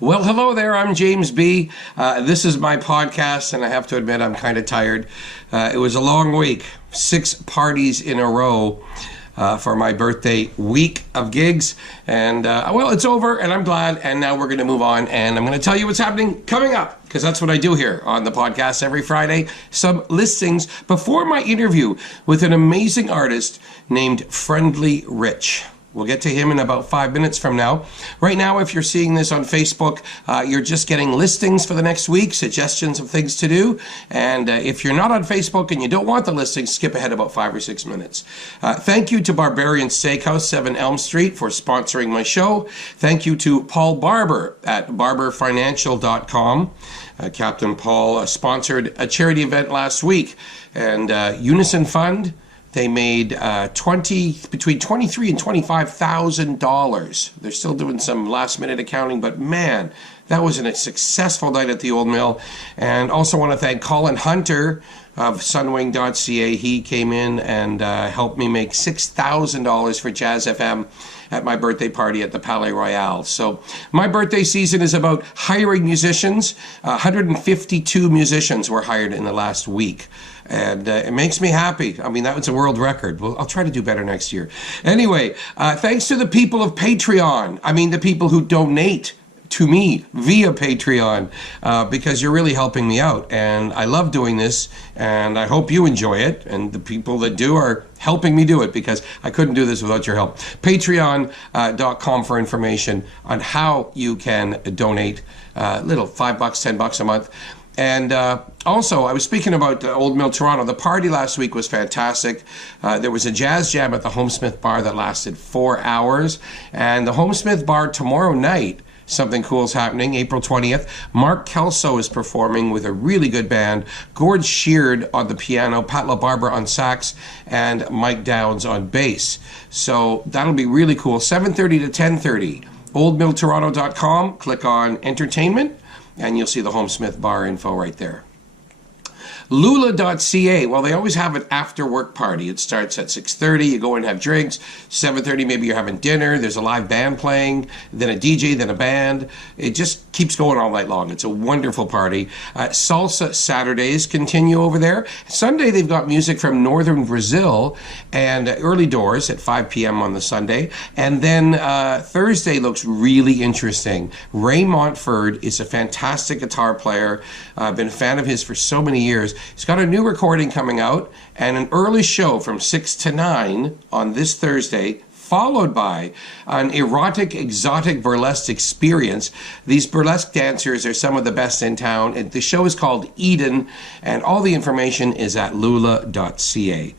Well, hello there. I'm Jaymz Bee. This is my podcast, and I have to admit I'm kind of tired. It was a long week, 6 parties in a row for my birthday week of gigs. And, well, it's over, and I'm glad. And now we're going to move on, and I'm going to tell you what's happening coming up, because that's what I do here on the podcast every Friday. Some listings before my interview with an amazing artist named Friendly Rich. We'll get to him in about 5 minutes from now. Right now, if you're seeing this on Facebook, you're just getting listings for the next week, suggestions of things to do. And if you're not on Facebook and you don't want the listings, skip ahead about 5 or 6 minutes. Thank you to Barbarian Steakhouse, 7 Elm Street, for sponsoring my show. Thank you to Paul Barber at barberfinancial.com. Captain Paul sponsored a charity event last week. And Unison Fund, they made between $23,000 and $25,000. They're still doing some last-minute accounting, but man, that was a successful night at the Old Mill. And also want to thank Colin Hunter of sunwing.ca. He came in and helped me make $6,000 for Jazz FM at my birthday party at the Palais Royal. So my birthday season is about hiring musicians. 152 musicians were hired in the last week. And it makes me happy. I mean, that was a world record. Well, I'll try to do better next year. Anyway, thanks to the people of Patreon. I mean, the people who donate to me via Patreon, because you're really helping me out. And I love doing this, and I hope you enjoy it. And the people that do are helping me do it, because I couldn't do this without your help. Patreon.com for information on how you can donate little $5, $10 a month. And also, I was speaking about Old Mill Toronto. The party last week was fantastic. There was a jazz jam at the Homesmith Bar that lasted 4 hours. And the Homesmith Bar tomorrow night, something cool is happening, April 20th. Mark Kelso is performing with a really good band. Gord Sheard on the piano, Pat LaBarbera on sax, and Mike Downs on bass. So that'll be really cool. 7:30 to 10:30. oldmilltoronto.com. Click on Entertainment, and you'll see the Homesmith Bar info right there. Lula.ca, well, they always have an after-work party. It starts at 6:30. You go and have drinks. 7:30, maybe you're having dinner. There's a live band playing, then a DJ, then a band. It just keeps going all night long. It's a wonderful party. Salsa Saturdays continue over there. Sunday, they've got music from northern Brazil and early doors at 5 p.m. on the Sunday. And then Thursday looks really interesting. Ray Montford is a fantastic guitar player. I've been a fan of his for so many years. He's got a new recording coming out and an early show from 6 to 9 on this Thursday, followed by an erotic, exotic burlesque experience. These burlesque dancers are some of the best in town. And the show is called Eden, and all the information is at lula.ca.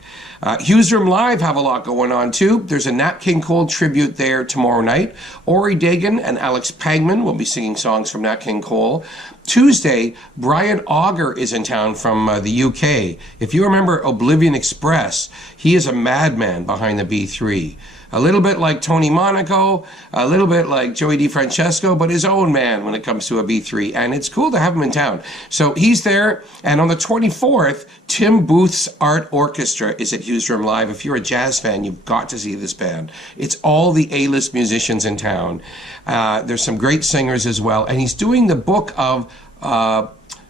Hughes Room Live have a lot going on too. There's a Nat King Cole tribute there tomorrow night. Ori Dagan and Alex Pangman will be singing songs from Nat King Cole. Tuesday, Brian Auger is in town from the UK. If you remember Oblivion Express, he is a madman behind the B3. A little bit like Tony Monaco, a little bit like Joey DiFrancesco, but his own man when it comes to a B3. And it's cool to have him in town. So he's there. And on the 24th, Tim Booth's Art Orchestra is at Hughes Room Live. If you're a jazz fan, you've got to see this band. It's all the A-list musicians in town. There's some great singers as well. And he's doing the book of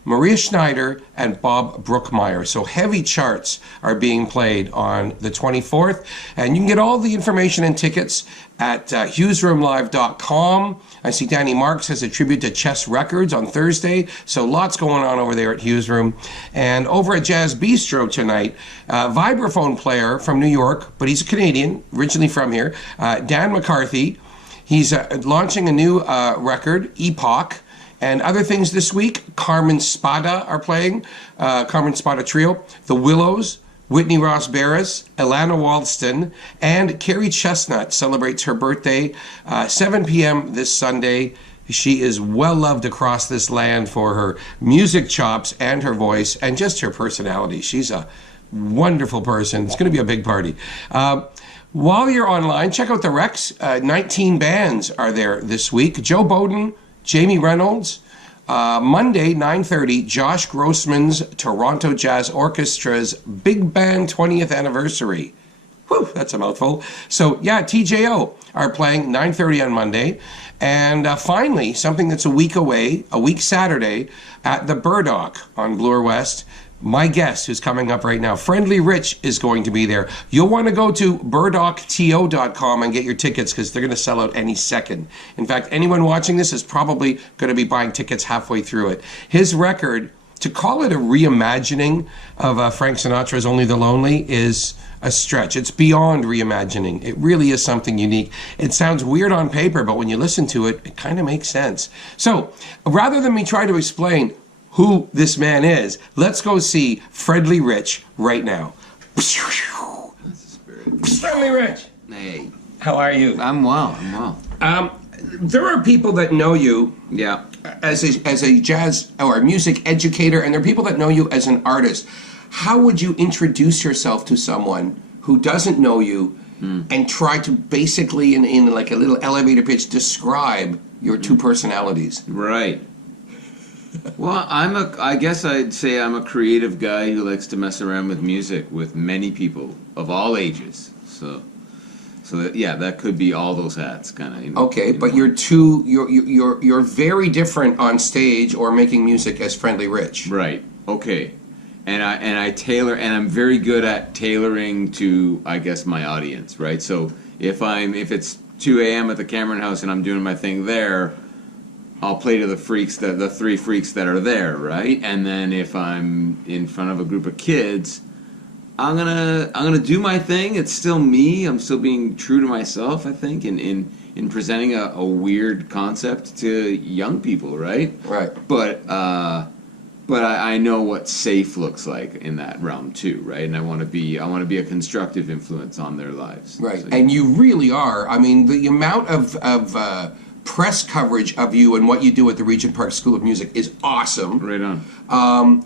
Maria Schneider and Bob Brookmeyer. So heavy charts are being played on the 24th. And you can get all the information and tickets at hughesroomlive.com. I see Danny Marks has a tribute to Chess Records on Thursday. So lots going on over there at Hughes Room. And over at Jazz Bistro tonight, vibraphone player from New York, but he's a Canadian, originally from here, Dan McCarthy. He's launching a new record, Epoch. And other things this week, Carmen Spada are playing, Carmen Spada Trio, The Willows, Whitney Ross Barris, Alana Walston, and Carrie Chestnut celebrates her birthday, 7 p.m. this Sunday. She is well loved across this land for her music chops and her voice and just her personality. She's a wonderful person. It's going to be a big party. While you're online, check out the Rex. 19 bands are there this week. Joe Bowden, Jamie Reynolds. Monday, 9:30, Josh Grossman's Toronto Jazz Orchestra's Big Band 20th Anniversary. Whew, that's a mouthful. So, yeah, TJO are playing 9:30 on Monday. And finally, something that's a week away, a week Saturday, at the Burdock on Bloor West. My guest, who's coming up right now, Friendly Rich, is going to be there. You'll want to go to burdocktO.com and get your tickets because they're going to sell out any second. In fact, anyone watching this is probably going to be buying tickets halfway through it. His record, to call it a reimagining of Frank Sinatra's Only the Lonely, is a stretch. It's beyond reimagining. It really is something unique. It sounds weird on paper, but when you listen to it, it kind of makes sense. So, rather than me try to explain who this man is, let's go see Friendly Rich right now. That's the spirit. Friendly Rich! Hey. How are you? I'm well. There are people that know you Yeah. as a jazz or music educator, and there are people that know you as an artist. How would you introduce yourself to someone who doesn't know you and try to basically, in like a little elevator pitch, describe your two personalities? Right. Well, I guess I'd say I'm a creative guy who likes to mess around with music with many people of all ages. So that could be all those hats, kind of. You know, Okay, but you're very different on stage or making music as Friendly Rich. Right. Okay. And I tailor, and I'm very good at tailoring to, I guess, my audience. Right. So if it's 2 a.m. at the Cameron House and I'm doing my thing there, I'll play to the three freaks that are there, right? And then if I'm in front of a group of kids, I'm gonna do my thing. It's still me. I'm still being true to myself, I think, in presenting a weird concept to young people, right? Right. But I know what safe looks like in that realm too, right? And I want to be a constructive influence on their lives. Right. So, And you really are. I mean, the amount of press coverage of you and what you do at the Regent Park School of Music is awesome. right on.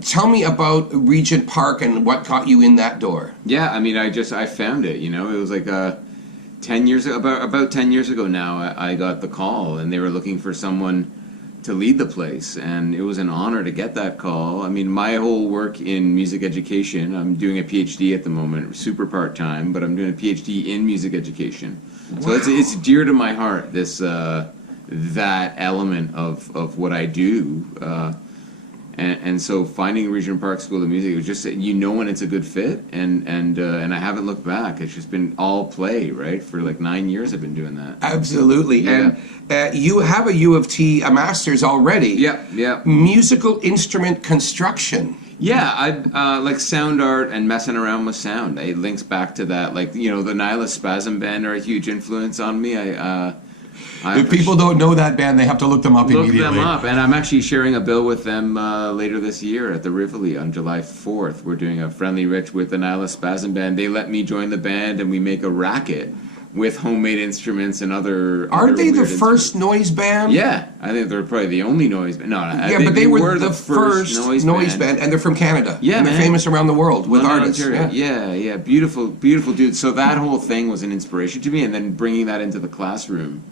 Tell me about Regent Park and what got you in that door. Yeah, I mean, I found it. You know, it was like 10 years ago, about 10 years ago now. I got the call, and they were looking for someone to lead the place, and it was an honor to get that call. I mean, my whole work in music education, I'm doing a PhD at the moment, super part-time, but I'm doing a PhD in music education. Wow. So it's dear to my heart, this that element of what I do. And so finding Regent Park School of Music, it was just, when it's a good fit, and I haven't looked back. It's just been all play, right? For like 9 years I've been doing that. Absolutely. Yeah. And you have a U of T, a master's already. Yeah. Musical instrument construction. Yeah, I like sound art and messing around with sound. It links back to that. Like, the Nihilist Spasm Band are a huge influence on me. If people don't know that band, they have to look them up immediately. Look them up, and I'm actually sharing a bill with them later this year at the Rivoli on July 4th. We're doing a Friendly Rich with the Nihilist Spasm Band. They let me join the band, and we make a racket with homemade instruments and other. Aren't they the first noise band? Yeah, I think they're probably the only noise band. No, yeah, but they were the first noise band, and they're from Canada. Yeah, and they're famous around the world with artists. Yeah, beautiful dudes. So that whole thing was an inspiration to me, and then bringing that into the classroom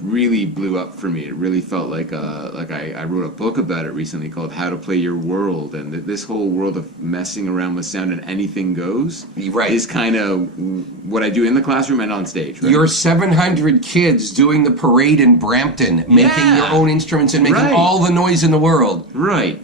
really blew up for me. It really felt like I wrote a book about it recently called How to Play Your World, and this whole world of messing around with sound and anything goes is kind of what I do in the classroom and on stage. Right? You're 700 kids doing the parade in Brampton, making your own instruments and making all the noise in the world. Right.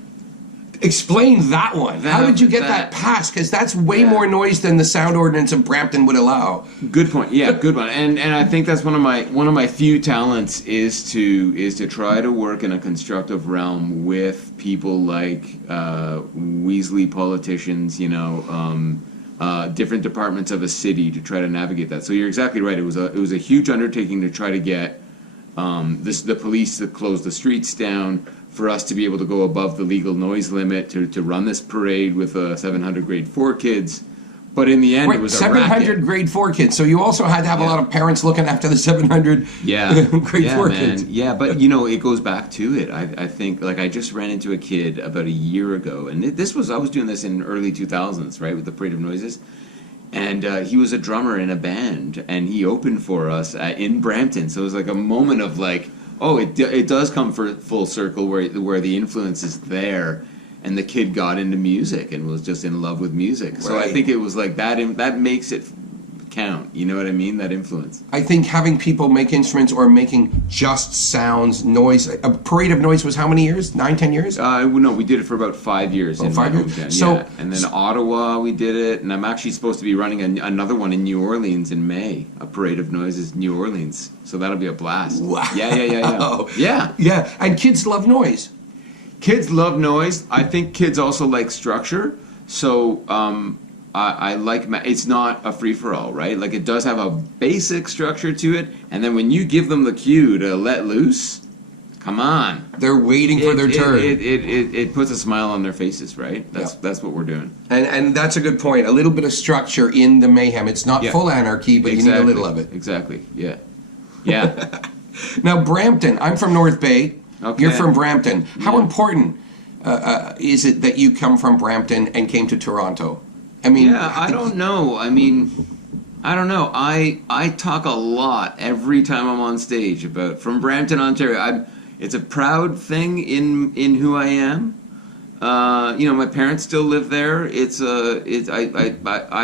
Explain that one. How did you get that passed? Because that's way more noise than the sound ordinance of Brampton would allow. Good point. Yeah, good one. And I think that's one of my few talents is to try to work in a constructive realm with people like Weasley politicians, different departments of a city to try to navigate that. So you're exactly right. It was a huge undertaking to try to get the police to close the streets down, for us to be able to go above the legal noise limit to run this parade with 700 grade 4 kids. But in the end, it was a 700 grade 4 kids. So you also had to have a lot of parents looking after the 700 grade 4 kids. Yeah, but it goes back to it. I think, like, I just ran into a kid about a year ago, and I was doing this in early 2000s, right, with the Parade of Noises. And he was a drummer in a band, and he opened for us in Brampton. So it was like a moment of like, oh, it does come for full circle where the influence is there. and the kid got into music and was just in love with music. So I think it was like that. That makes it count. You know what I mean? That influence. I think having people make instruments or making just sounds, noise. A Parade of Noise was how many years? 9, 10 years? No, we did it for about 5 years. Oh, 5 years. Hometown. So, yeah. And then Ottawa, we did it, and I'm actually supposed to be running another one in New Orleans in May. A Parade of Noises, New Orleans. So that'll be a blast. Wow. Yeah. And kids love noise. Kids love noise. I think kids also like structure. So I like it's not a free-for-all, right? Like, it does have a basic structure to it, and then when you give them the cue to let loose, come on. They're waiting for their turn. It puts a smile on their faces, right? That's what we're doing. And that's a good point. A little bit of structure in the mayhem. It's not full anarchy, but you need a little of it. Exactly, yeah. Yeah. Now, Brampton. I'm from North Bay. Okay. You're from Brampton. How important is it that you come from Brampton and came to Toronto? I mean, I don't know. I mean, I don't know. I talk a lot every time I'm on stage about from Brampton, Ontario. It's a proud thing in who I am. My parents still live there. I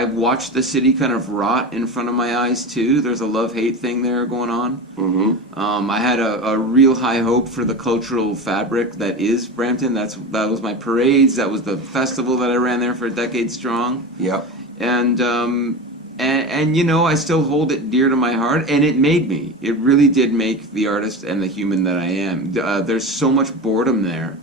watched the city kind of rot in front of my eyes too. There's a love-hate thing there going on. Mm-hmm. I had a real high hope for the cultural fabric that is Brampton. That was my parades. That was the festival that I ran there for a decade strong. Yep. And I still hold it dear to my heart, and it made me. It really did make the artist and the human that I am. There's so much boredom there.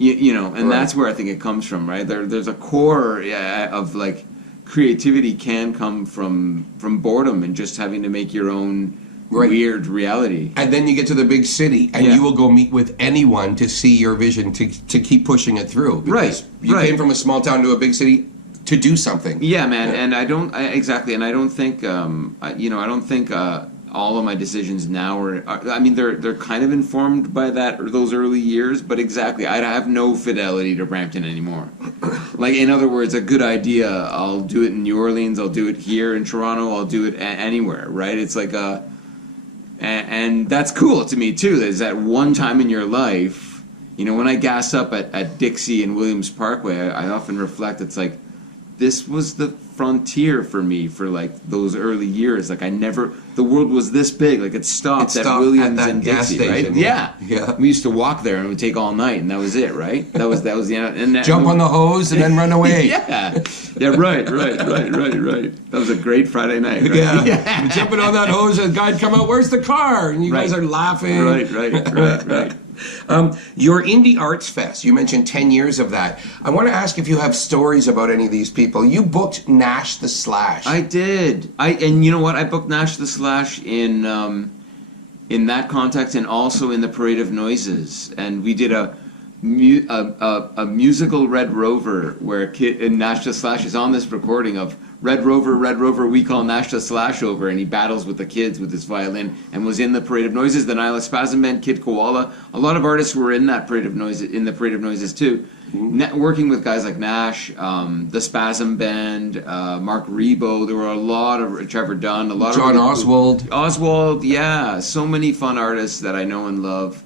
And that's where I think it comes from, right? There's a core of like creativity can come from boredom and just having to make your own weird reality. And then you get to the big city, and you will go meet with anyone to see your vision to keep pushing it through. Because you came from a small town to a big city to do something. Yeah, man. And I don't think all of my decisions now they're kind of informed by those early years, but exactly, I have no fidelity to Brampton anymore. Like, in other words, a good idea, I'll do it in New Orleans, I'll do it here in Toronto, I'll do it anywhere, right? It's like and that's cool to me too. Is that one time in your life, when I gas up at Dixie and Williams Parkway, I often reflect, it's like, this was the frontier for me for like those early years. Like, the world was this big. Like, it stopped at Williams and Dixie, right? Yeah. We used to walk there and it would take all night, and that was it, right? That was the end. And jump on the hose and then run away. Yeah, right. That was a great Friday night. Right? Yeah. Jumping on that hose, and a guy'd come out, "Where's the car?" And you guys are laughing. Right. Your Indie Arts Fest, you mentioned 10 years of that. I want to ask if you have stories about any of these people. You booked Nash the Slash. I did. And you know what? I booked Nash the Slash in that context, and also in the Parade of Noises. And we did a musical Red Rover where Nash the Slash is on this recording of Red Rover, we call Nash the Slash over, and he battles with the kids with his violin, and was in the Parade of Noises, the Nyla Spasm Band, Kid Koala. A lot of artists were in that Parade of Noises too. Working with guys like Nash, the Spasm Band, Mark Rebo. There were a lot of Trevor Dunn, a lot John of Oswald, yeah, so many fun artists that I know and love.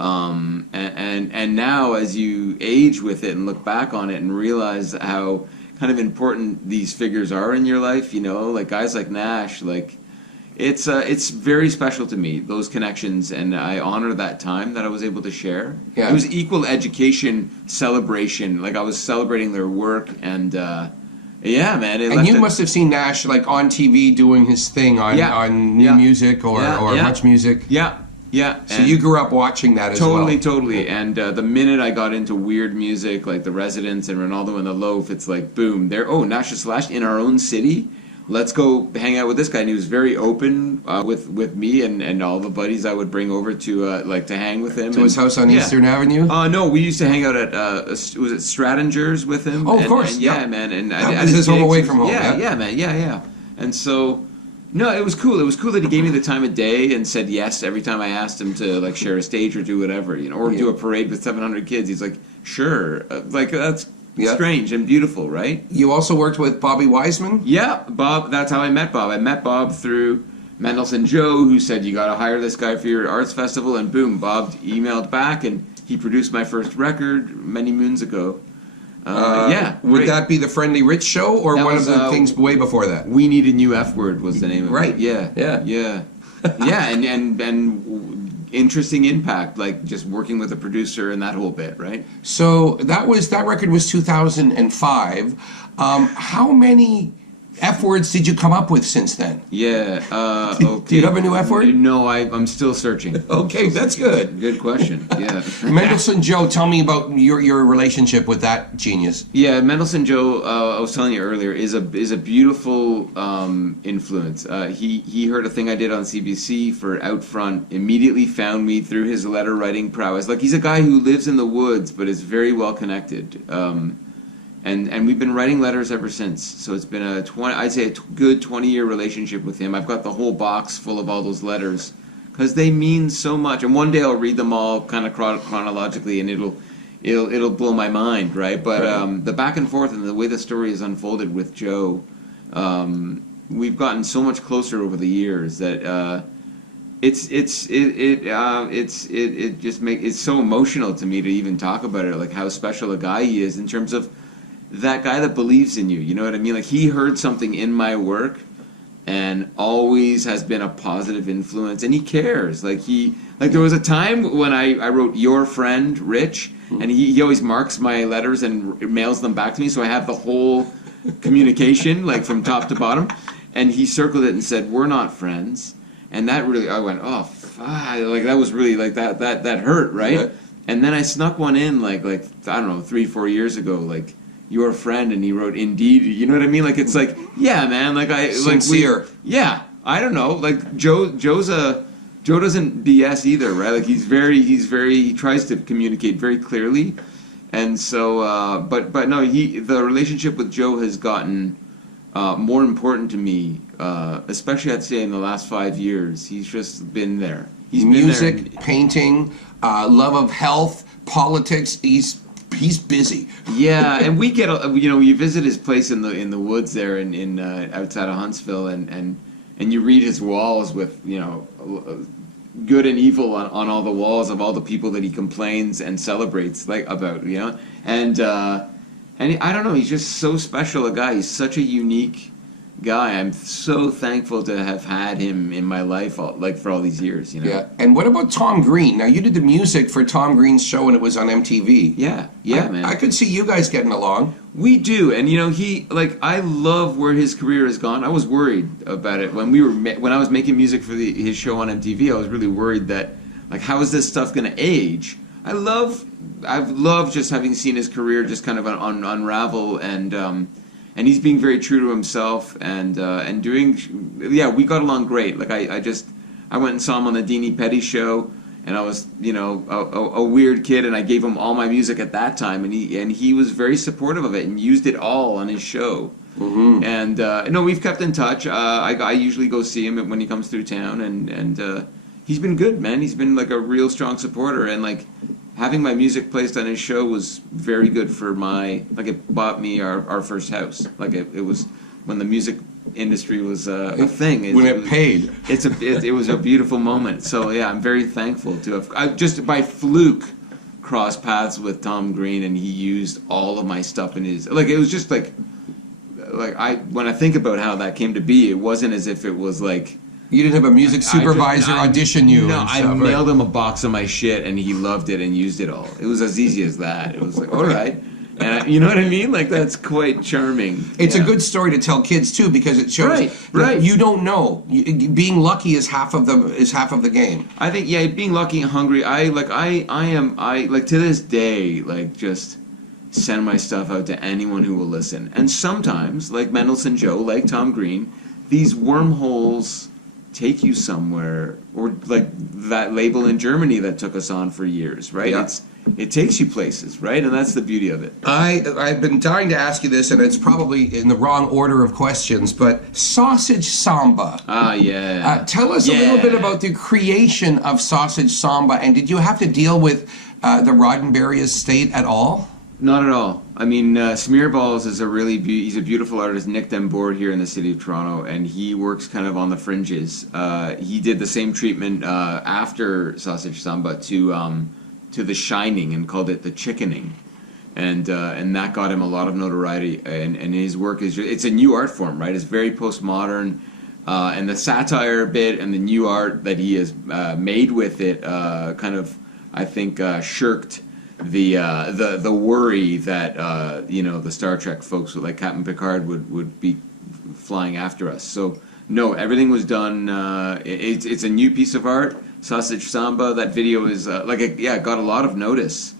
And now, as you age with it and look back on it and realize how kind of important these figures are in your life, like guys like Nash, like it's very special to me, those connections, and I honor that time that I was able to share. Yeah. It was equal education celebration, like I was celebrating their work, and yeah, man. And you must have seen Nash like on TV doing his thing on New Music or Much Music. Yeah. So you grew up watching that as well. Totally. And the minute I got into weird music, like The Residents and Ronaldo and the Loaf, it's like, boom, Nash the Slash in our own city. Let's go hang out with this guy. And he was very open with me and all the buddies I would bring over to to hang with him. To his house on Eastern Avenue? No, we used to hang out at, was it Stradinger's with him? Oh, of course. Yeah, man. And that was his home away from home. Yeah, man. Yeah. And so... No, it was cool. It was cool that he gave me the time of day and said yes every time I asked him to like share a stage or do whatever, or do a parade with 700 kids. He's like, sure. That's strange and beautiful, right? You also worked with Bobby Wiseman? Yeah, Bob. That's how I met Bob. I met Bob through Mendelssohn Joe, who said, you got to hire this guy for your arts festival. And boom, Bob emailed back, and He produced my first record many moons ago. Would that be the Friendly Rich show, or That one was, of the things way before that? We Need a New F Word was the name of Right. it. Yeah. Yeah. And interesting impact, like just working with a producer and that whole bit, right? So that record was 2005. How many F words did you come up with since then? Yeah. Okay. Do you have a new F word? No, I'm still searching. Okay, that's good. Good question. Yeah. Mendelssohn Joe, tell me about your relationship with that genius. Yeah, Mendelssohn Joe, I was telling you earlier, is a beautiful influence. He heard a thing I did on CBC for Out Front, immediately found me through his letter writing prowess. Like, he's a guy who lives in the woods, but is very well connected. And we've been writing letters ever since. So it's been I'd say a good 20-year relationship with him. I've got the whole box full of all those letters because they mean so much. And one day I'll read them all kind of chronologically, and it'll blow my mind, right? But the back and forth and the way the story is unfolded with Joe, we've gotten so much closer over the years that it's so emotional to me to even talk about it, like how special a guy he is in terms of that guy that believes in you. You know what I mean? Like, he heard something in my work and always has been a positive influence, and he cares. Like, there was a time when I wrote Your Friend Rich, and he always marks my letters and mails them back to me, so I have the whole communication, like, from top to bottom. And he circled it and said, "We're not friends." And that really, I went, oh, fuck. Like, that was really, like, that hurt, right? Yeah. And then I snuck one in, like I don't know, 3-4 years ago, like, "Your Friend," and he wrote "Indeed." You know what I mean? Like, it's like, yeah, man, like, Sincere. yeah, I don't know. Like, Joe doesn't BS either, right? Like, he tries to communicate very clearly. And so, but no, the relationship with Joe has gotten more important to me, especially I'd say in the last 5 years. He's just been there. He's Music, been there. painting, love of health, politics. He's busy. Yeah, and we get, you visit his place in the woods there in outside of Huntsville, and you read his walls with, good and evil on all the walls of all the people that he complains and celebrates about, and I don't know, he's just so special a guy. He's such a unique guy. I'm so thankful to have had him in my life for all these years. Yeah. And what about Tom Green? Now, you did the music for Tom Green's show and it was on MTV. Yeah, man. I could see you guys getting along. We do, and I love where his career has gone. I was worried about it when I was making music for his show on MTV. I was really worried that, like, how is this stuff going to age? I've loved just having seen his career just kind of unravel, and he's being very true to himself and doing. Yeah, we got along great. Like, I went and saw him on the Deanie Petty show. And I was, a weird kid, and I gave him all my music at that time, and he was very supportive of it and used it all on his show. Mm-hmm. And we've kept in touch. I usually go see him when he comes through town, and he's been good, man. He's been like a real strong supporter, and like having my music placed on his show was very good for it bought me our first house. Like, it was when the music industry was a thing. It paid. It was a beautiful moment. So yeah, I'm very thankful to have. I just by fluke crossed paths with Tom Green, and he used all of my stuff in his. Like, it was just like when I think about how that came to be, it wasn't as if it was like. You didn't have a music supervisor audition you. No, and I stuff, mailed him a box of my shit, and he loved it and used it all. It was as easy as that. It was like, all right. And you know what I mean? Like, that's quite charming. It's a good story to tell kids too, because it shows that you don't know. Being lucky is half of the game. I think being lucky and hungry. I to this day, like, just send my stuff out to anyone who will listen. And sometimes, like Mendelssohn Joe, like Tom Green, these wormholes take you somewhere, or like that label in Germany that took us on for years, right? Yeah. It takes you places, right? And that's the beauty of it. I've been dying to ask you this, and it's probably in the wrong order of questions, but Sausage Samba. Ah, yeah. Tell us a little bit about the creation of Sausage Samba, and did you have to deal with the Roddenberry estate at all? Not at all. I mean, Smearballs is he's a beautiful artist, Nick Dembour, here in the city of Toronto, and he works kind of on the fringes. He did the same treatment after Sausage Samba to to The Shining and called it The Chickening. And that got him a lot of notoriety. And his work it's a new art form, right? It's very postmodern. And the satire bit and the new art that he has made with it kind of, I think, shirked the worry that the Star Trek folks like Captain Picard would be flying after us. So no, everything was done. It's a new piece of art. Sausage Samba. That video is got a lot of notice,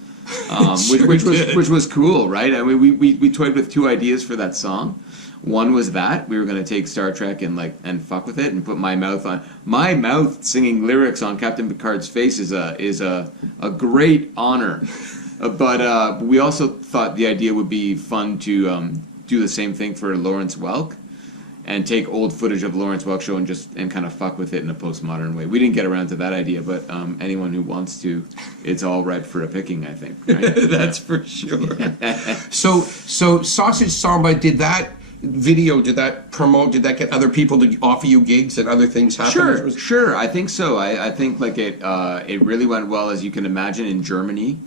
which was cool, right? I mean, we toyed with two ideas for that song. One was that we were going to take Star Trek and fuck with it and put my mouth singing lyrics on Captain Picard's face is a great honor. But we also thought the idea would be fun to do the same thing for Lawrence Welk and take old footage of Lawrence Welk show and kind of fuck with it in a postmodern way. We didn't get around to that idea, but anyone who wants to, it's all ripe for a picking, I think. Right? That's for sure. So Sausage Samba, did that video, did that get other people to offer you gigs and other things happen? Sure. I think so. I think it really went well, as you can imagine, in Germany.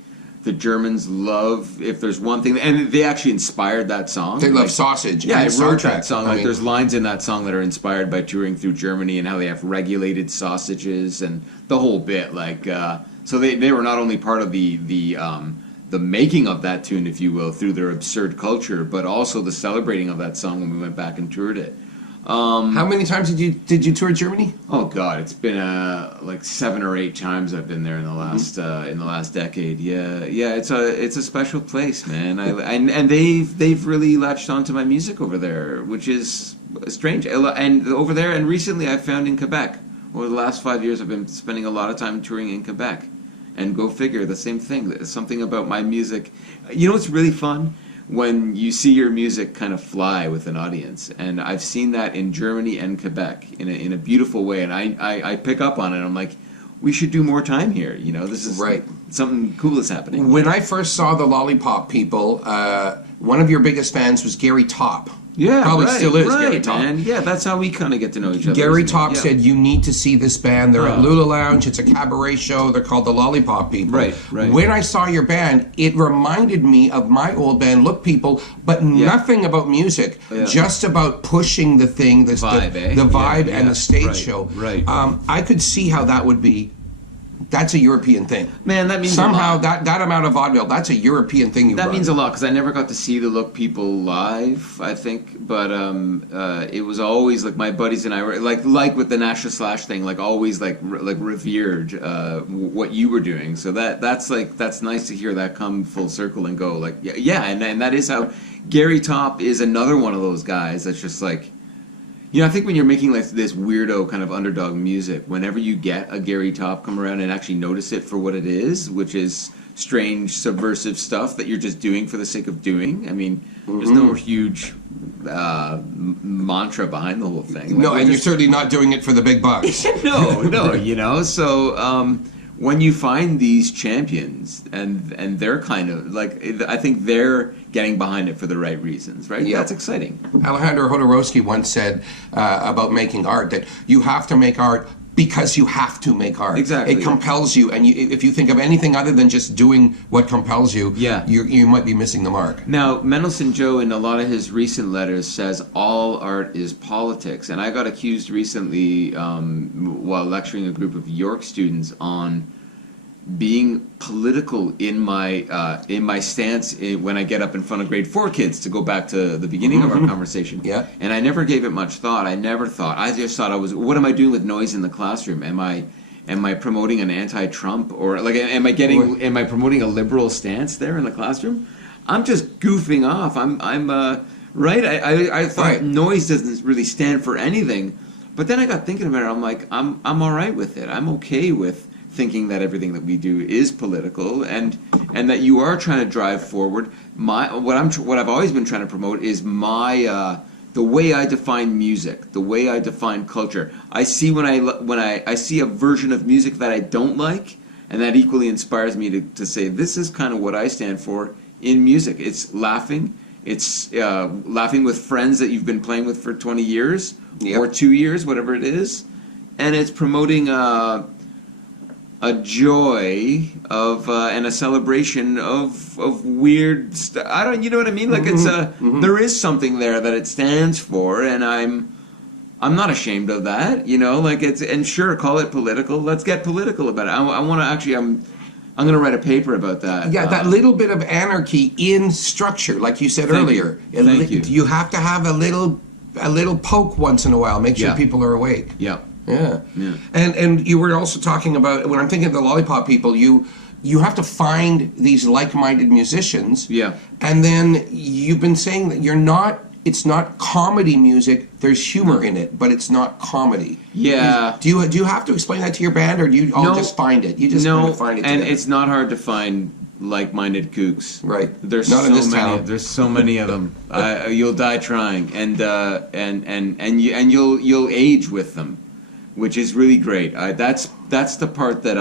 The Germans love, if there's one thing, and they actually inspired that song. They love sausage. Yeah, I wrote that song. There's lines in that song that are inspired by touring through Germany and how they have regulated sausages and the whole bit. So they were not only part of the making of that tune, if you will, through their absurd culture, but also the celebrating of that song when we went back and toured it. How many times did you tour Germany? Oh God, it's been 7 or 8 times I've been there in the last decade. Yeah, it's a special place, man. And they've really latched onto my music over there, which is strange. And over there, and recently I've found in Quebec. Over the last 5 years, I've been spending a lot of time touring in Quebec. And go figure, the same thing. There's something about my music. You know what's really fun? When you see your music kind of fly with an audience. And I've seen that in Germany and Quebec in a beautiful way. And I pick up on it. I'm like, we should do more time here. This is right. Something cool is happening. When I first saw the Lollipop people, one of your biggest fans was Gary Top. Yeah, probably still is, right, Gary Top. Man. Yeah, that's how we kind of get to know each other. Gary Top said, you need to see this band. They're at Lula Lounge. It's a cabaret show. They're called the Lollipop People. Right. When I saw your band, it reminded me of my old band, Look People, but nothing about music, just about pushing the thing, the vibe and the stage show. Right. I could see how that would be. That's a European thing. Man, that means somehow that amount of vaudeville. That's a European thing. That means a lot because I never got to see the Look People live. I think, but it was always like my buddies and I were like with the Nash Slash thing, always revered what you were doing. So that's nice to hear that come full circle and go and that is how Gary Top is another one of those guys that's just like. I think when you're making this weirdo kind of underdog music, whenever you get a Gary Top come around and actually notice it for what it is, which is strange, subversive stuff that you're just doing for the sake of doing. I mean, there's no huge mantra behind the whole thing. No, and you're certainly not doing it for the big bucks. No. So when you find these champions and they're kind of I think they're getting behind it for the right reasons, right? Yeah, that's exciting. Alejandro Jodorowsky once said about making art that you have to make art because you have to make art. Exactly. It compels you, and if you think of anything other than just doing what compels you, you might be missing the mark. Now, Mendelsohn Joe, in a lot of his recent letters, says all art is politics, and I got accused recently while lecturing a group of York students on being political in my stance when I get up in front of grade 4 kids, to go back to the beginning of our conversation. Yeah. And I never gave it much thought. I just thought what am I doing with noise in the classroom? Am I promoting an anti-Trump, or am I promoting a liberal stance there in the classroom? I'm just goofing off. Right? I thought noise doesn't really stand for anything. But then I got thinking about it. I'm like, I'm all right with it. I'm okay with thinking that everything that we do is political, and that you are trying to drive forward. What I've always been trying to promote is the way I define music, the way I define culture. I see when I see a version of music that I don't like, and that equally inspires me to say this is kind of what I stand for in music. It's laughing. It's laughing with friends that you've been playing with for 20 years or 2 years, whatever it is, and it's promoting a joy of and a celebration of weird stuff. I don't, you know what I mean? Like it's there is something there that it stands for, and I'm not ashamed of that. You know, like it's, and sure, call it political. Let's get political about it. I want to actually. I'm going to write a paper about that. Yeah, that little bit of anarchy in structure, like you said earlier. Thank you. You have to have a little poke once in a while. Make sure people are awake. Yeah. Yeah. And you were also talking about, when I'm thinking of the Lollipop people, you have to find these like-minded musicians. Yeah. And then you've been saying that it's not comedy music. There's humor in it, but it's not comedy. Yeah. Do you have to explain that to your band, or do you all just find it? You just kind of find it together. And it's not hard to find like-minded kooks. Right. There's not so in this many. town. There's so many of them. You'll die trying, and you'll age with them, which is really great. That's the part that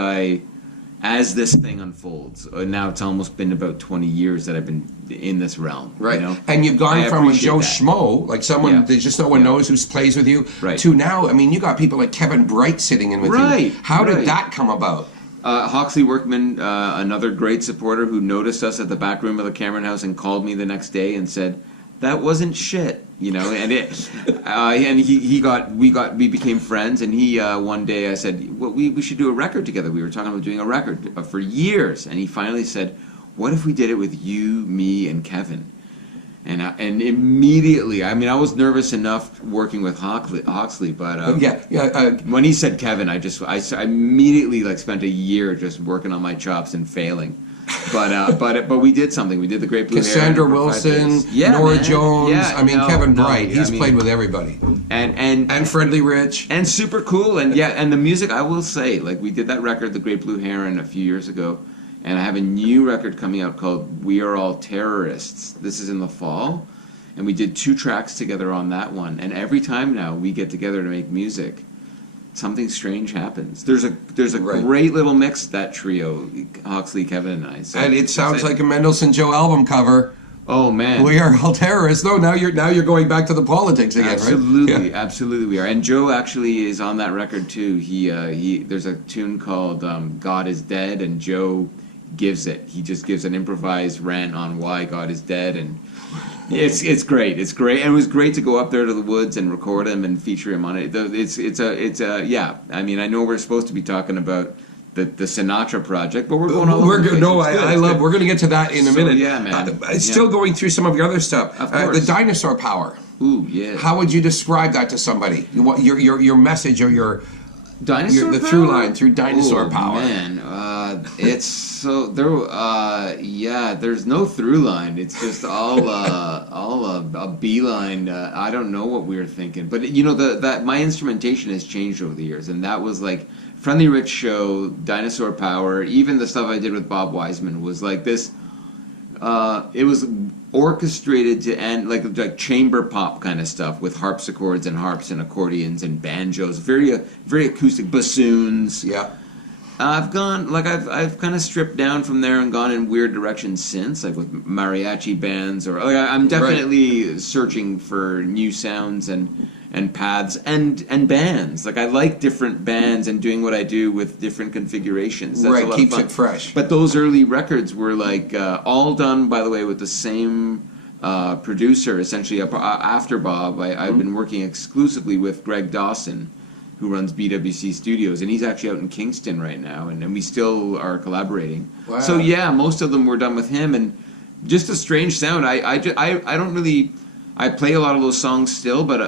as this thing unfolds. Now it's almost been about 20 years that I've been in this realm. Right. You know? And you've gone from a Joe that. Schmo, like someone that just no one knows who plays with you, to now, I mean, you got people like Kevin Bright sitting in with you. How did that come about? Hawksley Workman, another great supporter who noticed us at the back room of the Cameron House and called me the next day and said, "That wasn't shit," you know. And we became friends. And he one day I said, "Well, we should do a record together." We were talking about doing a record for years, and he finally said, "What if we did it with you, me, and Kevin?" And immediately, I mean, I was nervous enough working with Hawksley, but when he said Kevin, I immediately spent a year just working on my chops and failing. But we did something. We did the Great Blue Cassandra Wilson, Nora Jones. Yeah, Kevin Bright. He's played with everybody. And Friendly Rich. And super cool. And and the music, I will say, we did that record, The Great Blue Heron, a few years ago. And I have a new record coming out called We Are All Terrorists. This is in the fall. And we did 2 tracks together on that one. And every time now we get together to make music, something strange happens. There's a great little mix, that trio, Hawksley, Kevin, and I. So and it sounds like a Mendelssohn Joe album cover. Oh man, We Are All Terrorists. No, now you're going back to the politics again, absolutely, right? Absolutely, we are. And Joe actually is on that record too. He there's a tune called "God Is Dead," and Joe gives it. He just gives an improvised rant on why God is dead, and it's great. It's great, and it was great to go up there to the woods and record him and feature him on it. It's yeah. I mean, I know we're supposed to be talking about the Sinatra project, but we're going all over the place. No, I love. We're going to get to that in a minute. Yeah, man. Still going through some of your other stuff. Of course. The dinosaur power. Ooh, yeah. How would you describe that to somebody? Your message or your dinosaur the power? through line through dinosaur power. Man, it's so there. There's no through line. It's just all a beeline. I don't know what we were thinking, but that my instrumentation has changed over the years, and that was like Friendly Rich Show, Dinosaur Power, even the stuff I did with Bob Wiseman was like this. It was orchestrated to end like chamber pop kind of stuff with harpsichords and harps and accordions and banjos, very acoustic bassoons. Yeah. I've kind of stripped down from there and gone in weird directions since, like with mariachi bands, or I'm definitely searching for new sounds and paths and bands. Like I like different bands and doing what I do with different configurations. That's a lot keeps of fun. it fresh. But those early records were all done, by the way, with the same producer. Essentially, after Bob, I've been working exclusively with Greg Dawson, who runs BWC Studios, and he's actually out in Kingston right now, and we still are collaborating. Wow. So yeah, most of them were done with him, and just a strange sound. I don't really. I play a lot of those songs still, but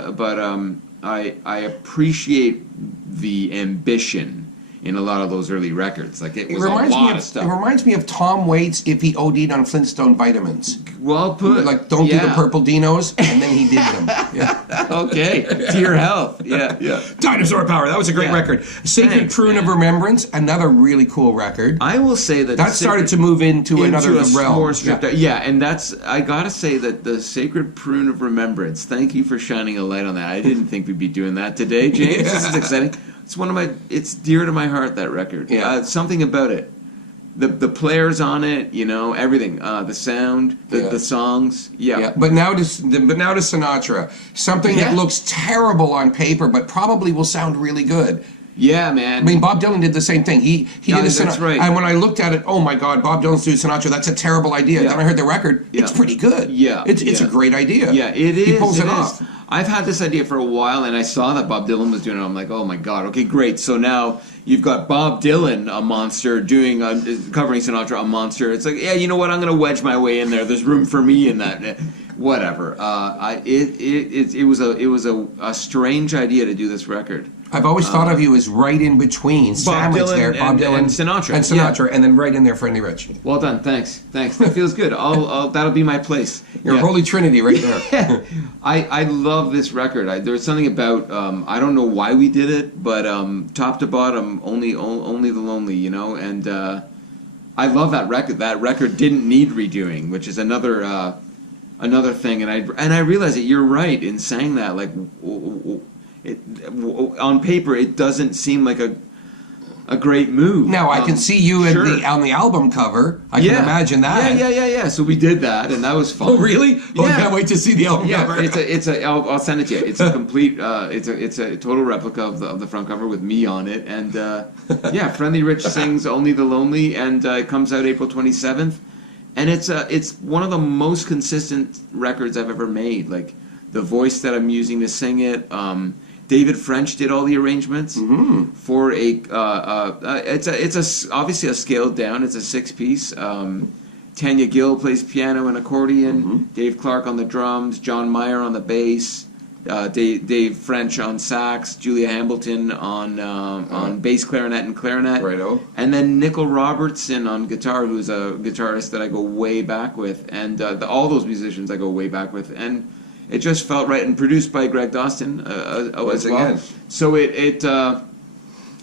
I appreciate the ambition in a lot of those early records. Like it was a lot of stuff. It reminds me of Tom Waits if he OD'd on Flintstone vitamins. Well put. Like don't do the purple dinos, and then he did them. Yeah. Okay, to your health. Yeah. Dinosaur Power. That was a great record. Sacred Prune of Remembrance, another really cool record. I will say that started to move into another realm. More stripped out. Yeah, and I gotta say that the Sacred Prune of Remembrance. Thank you for shining a light on that. I didn't think we'd be doing that today, James. This is exciting. It's dear to my heart, that record. Yeah. Something about it. The players on it, everything. The sound, the songs. Yeah. But now to Sinatra. Something that looks terrible on paper, but probably will sound really good. Yeah, man. I mean, Bob Dylan did the same thing. He did a Sinatra. That's right. And when I looked at it, oh my God, Bob Dylan's doing Sinatra. That's a terrible idea. Yeah. Then I heard the record. Yeah. It's pretty good. Yeah. It's a great idea. Yeah, it is. He pulls it is. off. I've had this idea for a while, and I saw that Bob Dylan was doing it. I'm like, oh my God, okay, great. So now you've got Bob Dylan, a monster, doing covering Sinatra, a monster. It's like, yeah, you know what? I'm going to wedge my way in there. There's room for me in that. Whatever. It was a strange idea to do this record. I've always thought of you as right in between, sandwich there, Bob Dylan and Sinatra, and then right in there, Friendly Rich. Well done, thanks. That feels good. That'll be my place. Your holy trinity right there. Yeah. I love this record. There was something about I don't know why we did it, but top to bottom, only the lonely, you know. And I love that record. That record didn't need redoing, which is another thing. And I realize that you're right in saying that. Like, on paper, it doesn't seem like a great move. Now I can see you on the album cover. I can imagine that. Yeah. So we did that, and that was fun. Oh, really? Oh, Yeah. I can't wait to see the album cover. I'll send it to you. It's a complete. It's a total replica of the front cover with me on it, and Friendly Rich sings "Only the Lonely," and it comes out April 27th, and it's one of the most consistent records I've ever made. Like the voice that I'm using to sing it. David French did all the arrangements for it's obviously a scaled down. It's a 6-piece. Tanya Gill plays piano and accordion. Dave Clark on the drums. John Mayer on the bass. Dave French on sax. Julia Hambleton on bass clarinet and clarinet. Righto. And then Nickel Robertson on guitar, who's a guitarist that I go way back with, and all those musicians I go way back with, and it just felt right, and produced by Greg Dostin as well. Again. So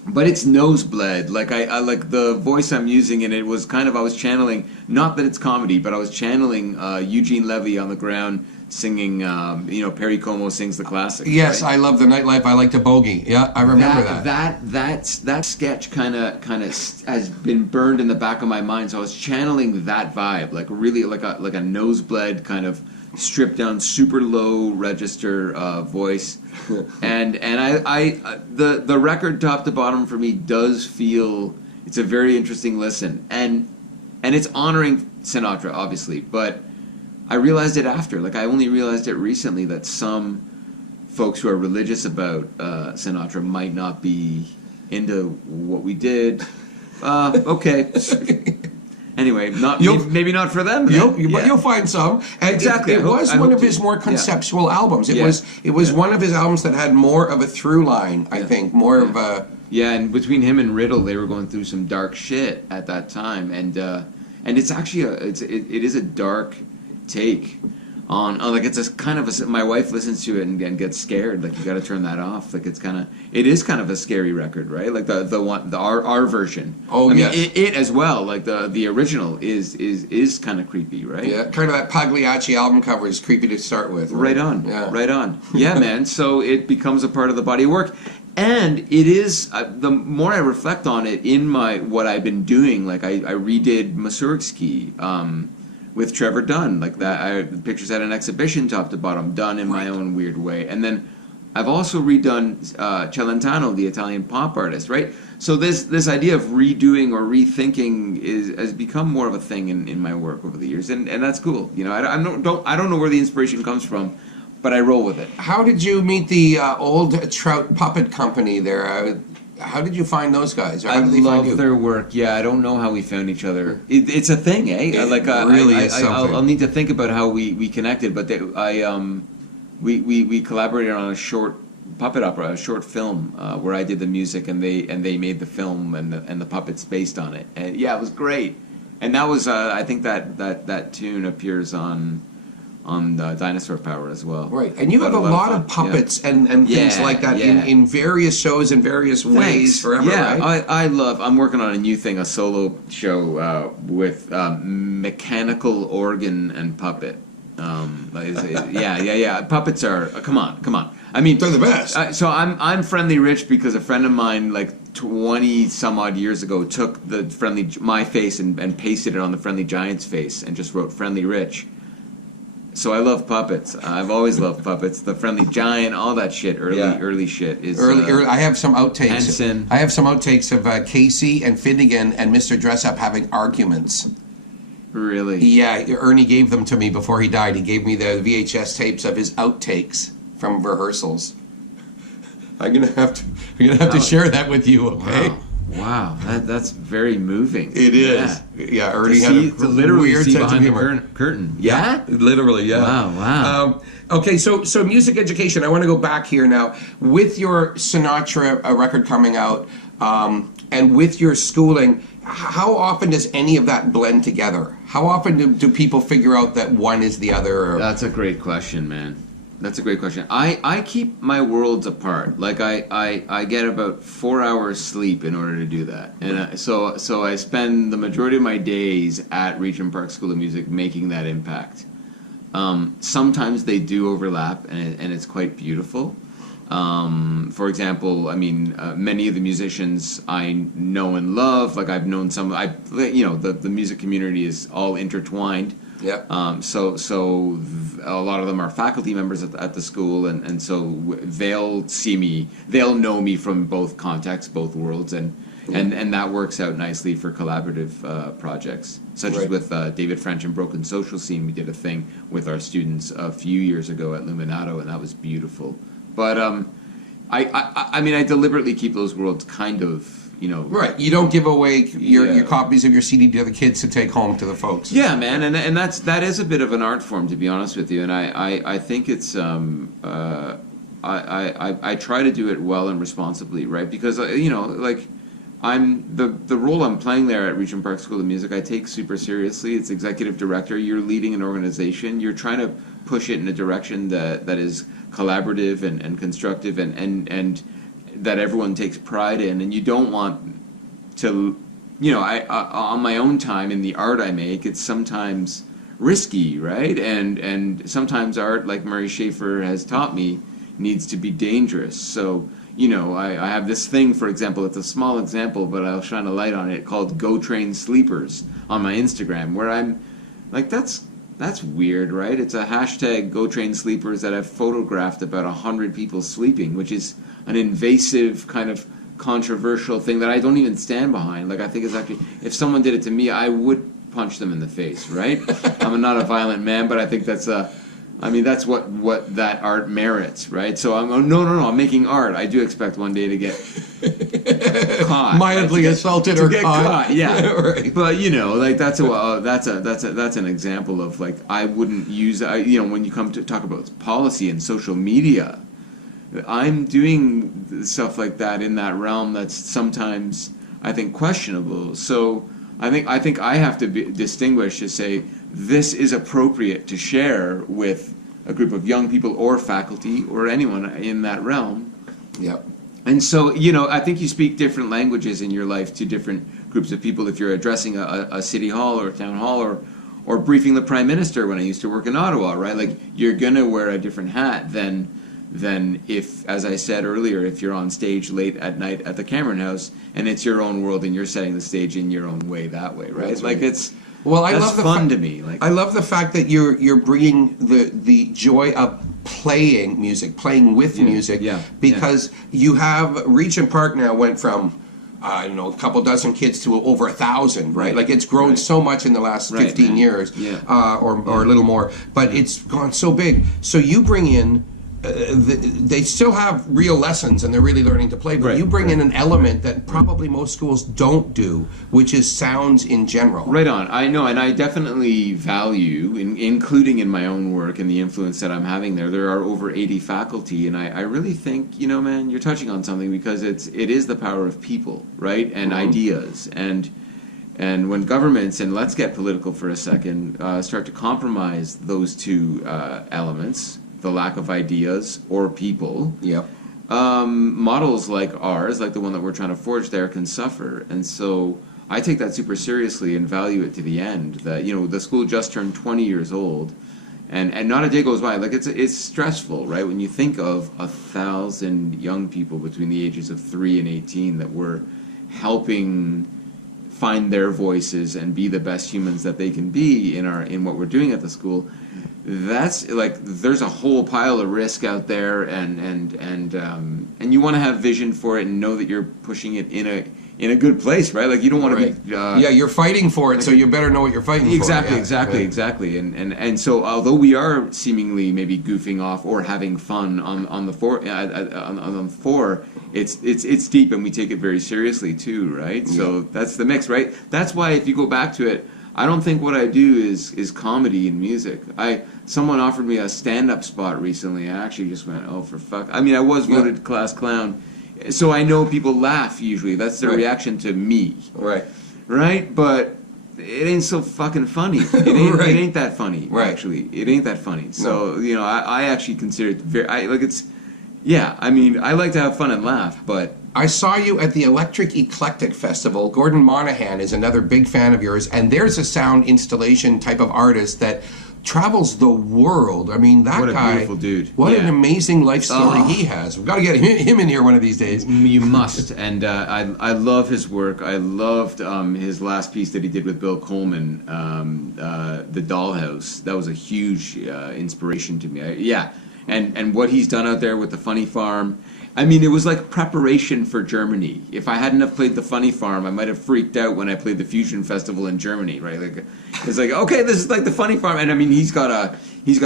but it's nosebleed. Like I like the voice I'm using, and it was kind of I was channeling. Not that it's comedy, but I was channeling Eugene Levy on the ground singing. Perry Como sings the classics. Yes, right? I love the nightlife. I like to bogey. Yeah, I remember that. That sketch kind of has been burned in the back of my mind. So I was channeling that vibe, like really like a nosebleed kind of stripped down, super low register voice, and the record top to bottom for me does feel it's a very interesting listen, and it's honoring Sinatra obviously, but I realized it after, like I only realized it recently that some folks who are religious about Sinatra might not be into what we did. Okay. Anyway, maybe not for them. But you'll find some. And exactly. It was one of his more conceptual albums. It was one of his albums that had more of a through line. I think more of a. Yeah, and between him and Riddle, they were going through some dark shit at that time, and it's actually it is a dark take on like it's a kind of my wife listens to it and gets scared. Like you got to turn that off. Like it is kind of a scary record, right? Like our version. Oh, yes. It as well. Like the original is kind of creepy, right? Yeah, kind of that Pagliacci album cover is creepy to start with. Right on. Yeah. Right on. Yeah, man. So it becomes a part of the body of work. And it is, the more I reflect on it in what I've been doing, like I redid Mussorgsky with Trevor Dunn, like that. The pictures at an exhibition top to bottom, done in my own weird way. And then I've also redone Celentano, the Italian pop artist, right? So this idea of redoing or rethinking has become more of a thing in my work over the years, and that's cool. You know, I don't know where the inspiration comes from, but I roll with it. How did you meet the old Trout Puppet Company there? How did you find those guys? Or how did they find you? I love their work. Yeah, I don't know how we found each other. It's a thing, eh? It really is something. I'll need to think about how we connected, but we collaborated on a short puppet opera, a short film where I did the music and they made the film and the puppets based on it. And yeah, it was great. And that was I think that tune appears on Dinosaur Power as well. Right, and you have a lot of puppets and things like that in various shows in various ways forever, right? I'm working on a new thing, a solo show with mechanical organ and puppet. Puppets are, come on. I mean, they're the best. So I'm Friendly Rich because a friend of mine, like 20 some odd years ago, took my face and pasted it on the Friendly Giant's face and just wrote Friendly Rich. So I love puppets. I've always loved puppets. The Friendly Giant, all that shit. Early shit is early. I have some outtakes. Henson. I have some outtakes of Casey and Finnegan and Mr. Dressup having arguments. Really? Yeah, Ernie gave them to me before he died. He gave me the VHS tapes of his outtakes from rehearsals. I'm gonna have to share that with you. Okay. Wow, that's very moving. It is. Yeah, Ernie had a literally weird see sense of behind humor. the curtain. Yeah? Literally. Yeah. Wow. Okay, so music education. I want to go back here now with your Sinatra record coming out, and with your schooling. How often does any of that blend together? How often do people figure out that one is the other? That's a great question, man. That's a great question. I keep my worlds apart. Like I get about 4 hours sleep in order to do that, and so I spend the majority of my days at Regent Park School of Music making that impact. Sometimes they do overlap, and it's quite beautiful. For example, I mean, many of the musicians I know and love. Like I've known some. The music community is all intertwined. Yeah. So a lot of them are faculty members at the school, and so they'll see me, they'll know me from both contexts, both worlds, and that works out nicely for collaborative projects, such as with David French and Broken Social Scene. We did a thing with our students a few years ago at Luminato, and that was beautiful. But I mean, I deliberately keep those worlds kind of. Right. You don't give away your copies of your CD to the kids to take home to the folks. Yeah, man, and that is a bit of an art form, to be honest with you. And I think it's I try to do it well and responsibly, right? Because like I'm the role I'm playing there at Regent Park School of Music, I take super seriously. It's executive director. You're leading an organization. You're trying to push it in a direction that is collaborative and constructive and that everyone takes pride in, and you don't want to, I on my own time in the art I make, it's sometimes risky, right? And sometimes art, like Murray Schafer has taught me, needs to be dangerous. So, I have this thing, for example, it's a small example, but I'll shine a light on it, called Go Train Sleepers on my Instagram, where I'm like, that's weird, right? It's a hashtag Go Train Sleepers that I've photographed about 100 people sleeping, which is an invasive kind of controversial thing that I don't even stand behind. Like I think it's actually, if someone did it to me, I would punch them in the face, right? I'm not a violent man, but I think that's what that art merits, right? So I'm making art. I do expect one day to get caught, mildly assaulted or get caught. Yeah, right. But like that's an example of like I wouldn't use when you come to talk about policy and social media. I'm doing stuff like that in that realm that's sometimes, I think, questionable. So I think I have to distinguish to say this is appropriate to share with a group of young people or faculty or anyone in that realm. Yep. And so, I think you speak different languages in your life to different groups of people. If you're addressing a city hall or a town hall or briefing the Prime Minister when I used to work in Ottawa, right? Like, you're going to wear a different hat than if, as I said earlier, if you're on stage late at night at the Cameron House and it's your own world and you're setting the stage in your own way that way, right? That's like right. it's I that's love the fun to me. Like I love the fact that you're bringing the joy of playing music, playing with music, because you have Regent Park now went from a couple dozen kids to over 1,000, right? Like it's grown so much in the last 15 years, or a little more, but it's gone so big. So you bring in. They still have real lessons and they're really learning to play, but you bring in an element that probably most schools don't do, which is sounds in general. Right on. I know, and I definitely value, including in my own work and the influence that I'm having there. There are over 80 faculty, and I really think, man, you're touching on something because it is the power of people, right, and ideas, and when governments, and let's get political for a second, start to compromise those two elements, the lack of ideas or people. Yep. Models like ours, like the one that we're trying to forge there, can suffer. And so I take that super seriously and value it to the end. That the school just turned 20 years old, and not a day goes by. Like it's stressful, right? When you think of 1,000 young people between the ages of 3 and 18 that we're helping find their voices and be the best humans that they can be in what we're doing at the school. that's like there's a whole pile of risk out there, and you want to have vision for it and know that you're pushing it in a good place, right? Like you don't want to be you're fighting for it, so you better know what you're fighting for. Exactly. And so although we are seemingly maybe goofing off or having fun on the floor, it's deep, and we take it very seriously too, right? So that's the mix, right? That's why if you go back to it, I don't think what I do is comedy and music. Someone offered me a stand-up spot recently. I actually just went, oh, for fuck. I mean, I was voted class clown, so I know people laugh usually. That's their reaction to me. Right? But it ain't so fucking funny. It ain't that funny, actually. It ain't that funny. So, I actually consider it I like to have fun and laugh, but... I saw you at the Electric Eclectic Festival. Gordon Monahan is another big fan of yours, and there's a sound installation type of artist that travels the world. I mean, that guy... What a beautiful dude. What an amazing life story he has. We've got to get him in here one of these days. You must. And I love his work. I loved his last piece that he did with Bill Coleman, The Dollhouse. That was a huge inspiration to me. And what he's done out there with the Funny Farm... I mean, it was like preparation for Germany. If I hadn't have played the Funny Farm, I might have freaked out when I played the Fusion Festival in Germany, right? Like, it's like, okay, this is like the Funny Farm, and I mean, he's got a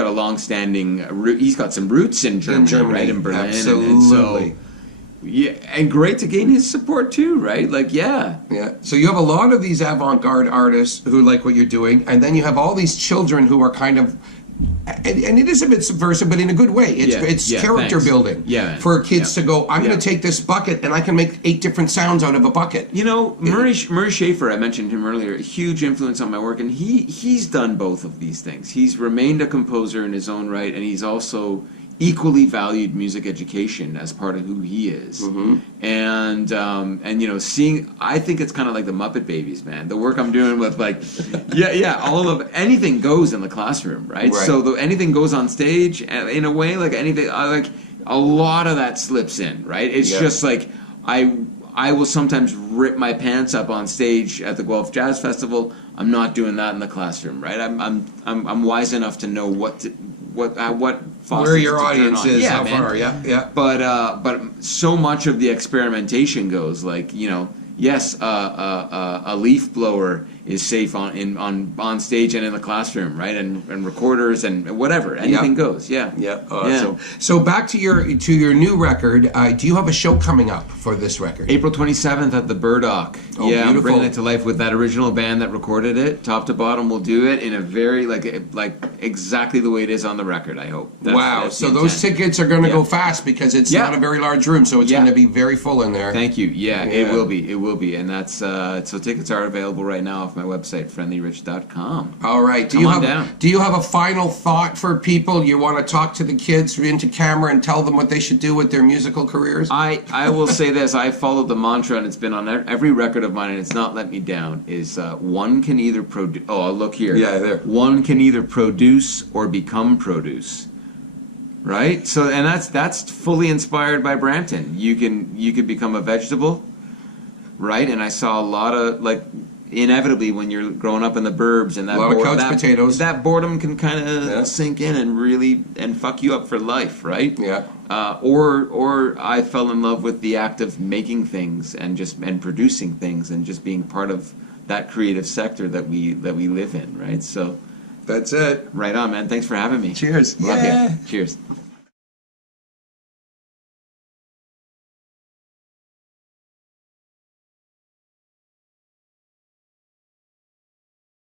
long-standing, he's got some roots in Germany, right, in Berlin, absolutely. And great to gain his support too, right? Like, So you have a lot of these avant-garde artists who like what you're doing, and then you have all these children who are kind of. And it is a bit subversive, but in a a it's character building for kids to go, I'm going to take this bucket and I can make 8 different sounds out of a bucket. Murray Schafer, I mentioned him earlier, a huge influence on my work, and he's done both of these things. He's remained a composer in his own right, and he's also equally valued music education as part of who he is. And seeing, I think it's kind of like the Muppet Babies, man. The work I'm doing with all of anything goes in the classroom, right? So anything goes on stage in a way, like anything, like a lot of that slips in, right? It's just like I will sometimes rip my pants up on stage at the Guelph Jazz Festival. I'm not doing that in the classroom, right? I'm wise enough to know what where your audience is, how far, But so much of the experimentation goes, like, yes, a leaf blower is safe on stage and in the classroom, right? And recorders and whatever, anything goes. So back to your new record. Do you have a show coming up for this record? April 27th at the Burdock. Beautiful. I'm bringing it to life with that original band that recorded it, top to bottom. We'll do it in a very like exactly the way it is on the record. I hope. That's so those tickets are going to go fast because it's not a very large room, so it's going to be very full in there. Thank you. It will be, and that's so tickets are available right now off my website, friendlyrich.com. All right. Do you have a final thought for people? You want to talk to the kids into camera and tell them what they should do with their musical careers? I will say this. I followed the mantra, and it's been on every record of mine, and it's not let me down, is one can either produce... Oh, look here. Yeah, there. One can either produce or become produce. Right? So, and that's fully inspired by Brampton. You could become a vegetable, right? And I saw a lot of, like... Inevitably, when you're growing up in the burbs and that a lot of couch potatoes, that boredom can kind of sink in and really fuck you up for life, right? Or I fell in love with the act of making things and producing things and just being part of that creative sector that we live in, right? So that's it. Right on, man. Thanks for having me. Cheers. Love you. Cheers.